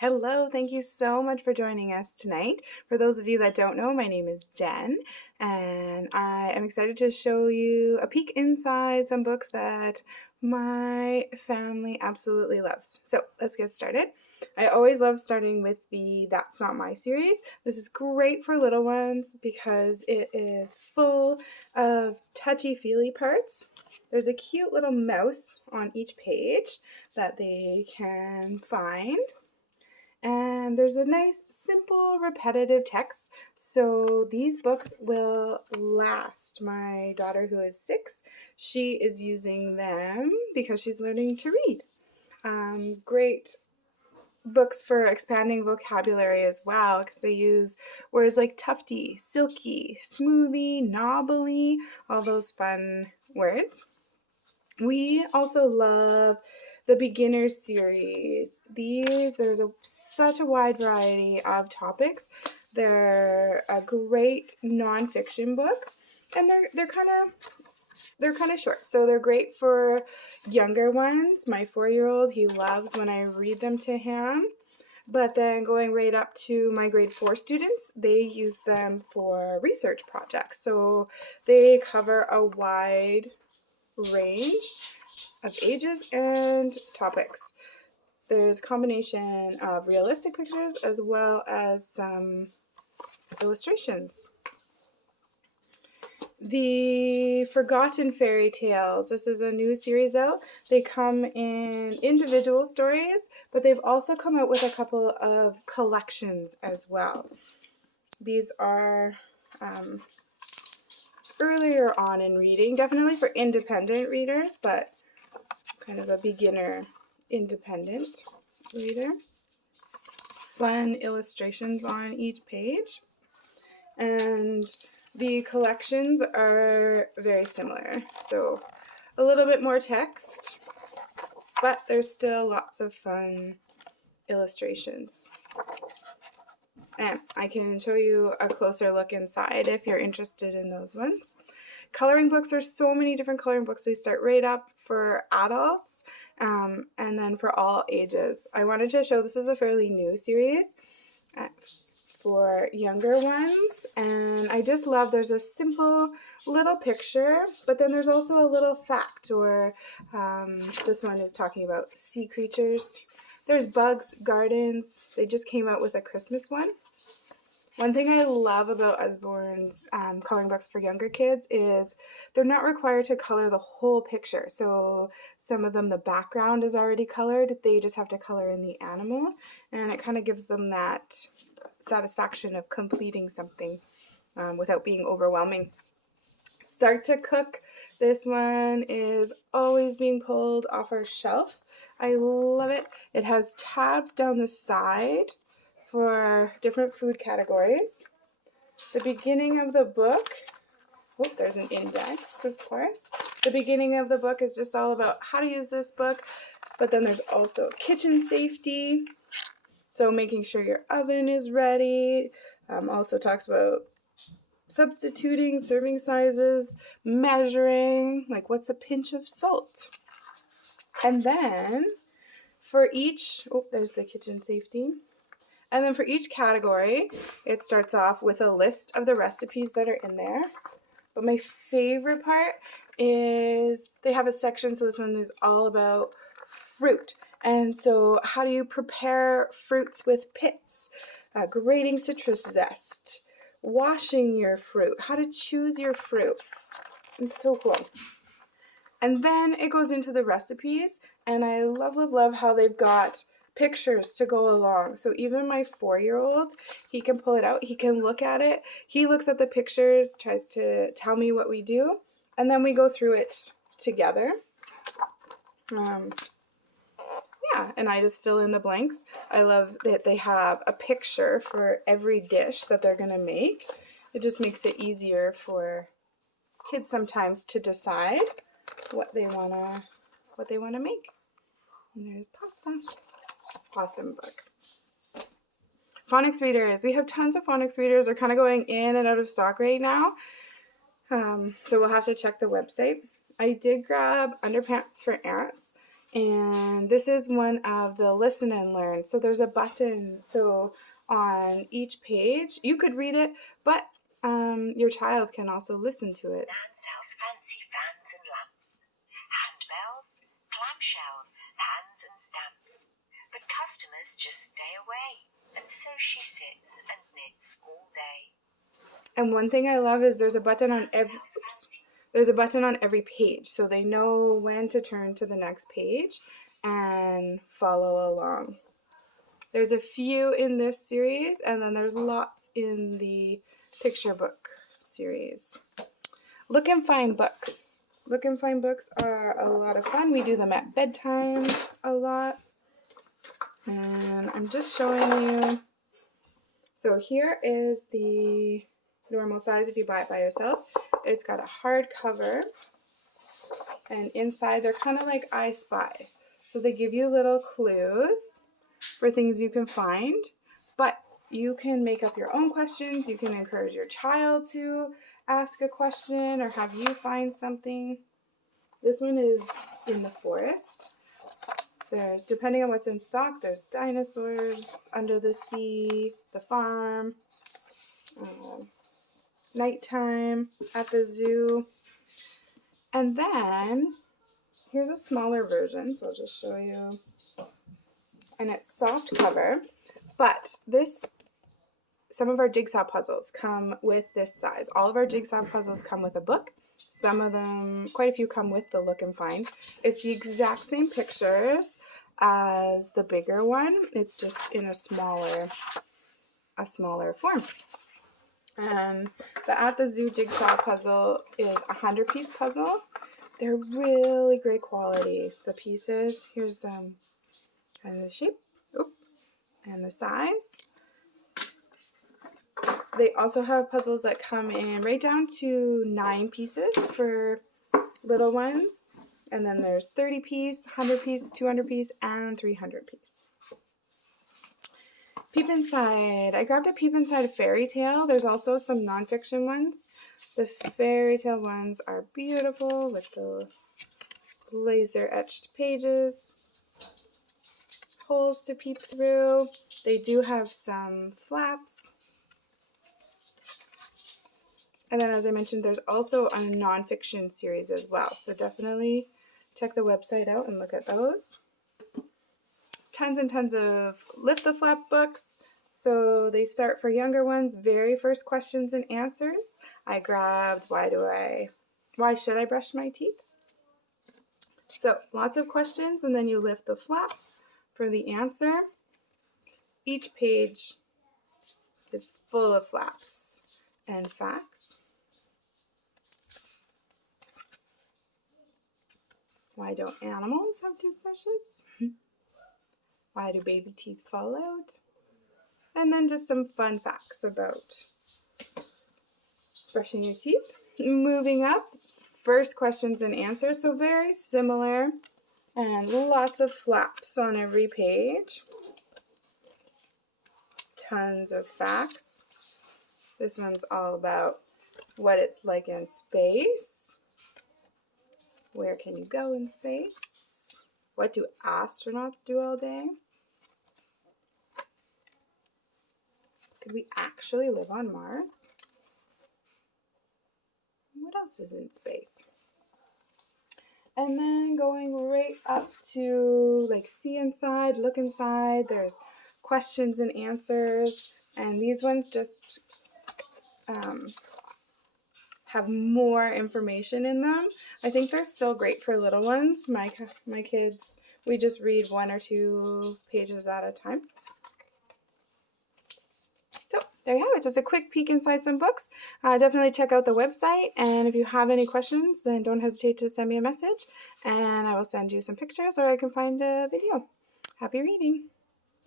Hello, thank you so much for joining us tonight. For those of you that don't know, my name is Jen, and I am excited to show you a peek inside some books that my family absolutely loves. So let's get started. I always love starting with the That's Not My series. This is great for little ones because it is full of touchy-feely parts. There's a cute little mouse on each page that they can find. And there's a nice, simple, repetitive text. So these books will last. My daughter, who is 6, she is using them because she's learning to read. Great books for expanding vocabulary as well, because they use words like tufty, silky, smoothie, knobbly, all those fun words. We also love the beginner series. There's such a wide variety of topics. They're a great nonfiction book, and they're kind of short, so they're great for younger ones. My 4-year-old, he loves when I read them to him. But then going right up to my grade 4 students, they use them for research projects. So they cover a wide range of ages and topics. There's a combination of realistic pictures as well as some illustrations. The Forgotten Fairy Tales. This is a new series out. They come in individual stories, but they've also come out with a couple of collections as well. These are earlier on in reading, definitely for independent readers, but kind of a beginner independent reader. Fun illustrations on each page. And the collections are very similar. So a little bit more text, but there's still lots of fun illustrations. And I can show you a closer look inside if you're interested in those ones. Coloring books, there's so many different coloring books. They start right up for adults and then for all ages. I wanted to show, this is a fairly new series for younger ones, and I just love, there's a simple little picture, but then there's also a little fact, or this one is talking about sea creatures. There's bugs, gardens. They just came out with a Christmas one. One thing I love about Usborne's coloring books for younger kids is they're not required to color the whole picture. So some of them, the background is already colored. They just have to color in the animal, and it kind of gives them that satisfaction of completing something without being overwhelming. Start to Cook. This one is always being pulled off our shelf. I love it. It has tabs down the side for different food categories. The beginning of the book, oh, there's an index, of course. The beginning of the book is just all about how to use this book, but then there's also kitchen safety, so making sure your oven is ready. Also talks about substituting, serving sizes, measuring, like what's a pinch of salt. And then for each, oh, there's the kitchen safety. And then for each category, it starts off with a list of the recipes that are in there. But my favorite part is they have a section, so this one is all about fruit. And so how do you prepare fruits with pits, grating citrus zest, washing your fruit, how to choose your fruit. It's so cool. And then it goes into the recipes, and I love, love, love how they've got pictures to go along. So even my 4-year-old, he can pull it out, he can look at it, he looks at the pictures, tries to tell me what we do, and then we go through it together. Yeah, and I just fill in the blanks. I love that they have a picture for every dish that they're going to make. It just makes it easier for kids sometimes to decide what they want to make. And there's pasta. Awesome book. Phonics Readers. We have tons of Phonics Readers. They're kind of going in and out of stock right now. So we'll have to check the website. I did grab Underpants for Ants. And this is one of the listen and learn. So there's a button. So on each page, you could read it, but your child can also listen to it. Nan sells fancy fans and lamps, handbells, clamshells, pans and stamps. But customers just stay away, and so she sits and knits all day. And one thing I love is there's a button on every page, so they know when to turn to the next page and follow along. There's a few in this series, and then there's lots in the picture book series. Look and find books. Look and find books are a lot of fun. We do them at bedtime a lot. And I'm just showing you. So here is the normal size if you buy it by yourself. It's got a hard cover, and inside they're kind of like I Spy. So they give you little clues for things you can find, but you can make up your own questions. You can encourage your child to ask a question or have you find something. This one is in the forest. There's, depending on what's in stock, there's dinosaurs, under the sea, the farm, nighttime, at the zoo. And then here's a smaller version, so I'll just show you. And it's soft cover, but some of our jigsaw puzzles come with this size. All of our jigsaw puzzles come with a book. Some of them, quite a few, come with the look and find. It's the exact same pictures as the bigger one. It's just in a smaller form. And the At the Zoo jigsaw puzzle is a 100-piece puzzle. They're really great quality. The pieces, here's kind of the shape, and the size. They also have puzzles that come in right down to 9 pieces for little ones. And then there's 30-piece, 100-piece, 200-piece, and 300-piece. Peep Inside. I grabbed a Peep Inside fairy tale. There's also some nonfiction ones. The fairy tale ones are beautiful with the laser etched pages. Holes to peep through. They do have some flaps. And then, as I mentioned, there's also a nonfiction series as well. So definitely check the website out and look at those. Tons and tons of Lift the Flap books. So they start for younger ones, very first questions and answers. I grabbed why should I brush my teeth? So lots of questions, and then you lift the flap for the answer. Each page is full of flaps and facts. Why don't animals have toothbrushes? Why do baby teeth fall out? And then just some fun facts about brushing your teeth. Moving up, first questions and answers, so very similar, and lots of flaps on every page. Tons of facts. This one's all about what it's like in space. Where can you go in space? What do astronauts do all day? Could we actually live on Mars? What else is in space? And then going right up to like see inside, look inside, there's questions and answers. And these ones just have more information in them. I think they're still great for little ones. My kids, we just read 1 or 2 pages at a time. So there you have it, just a quick peek inside some books. Definitely check out the website, and if you have any questions, then don't hesitate to send me a message, and I will send you some pictures or I can find a video. Happy reading!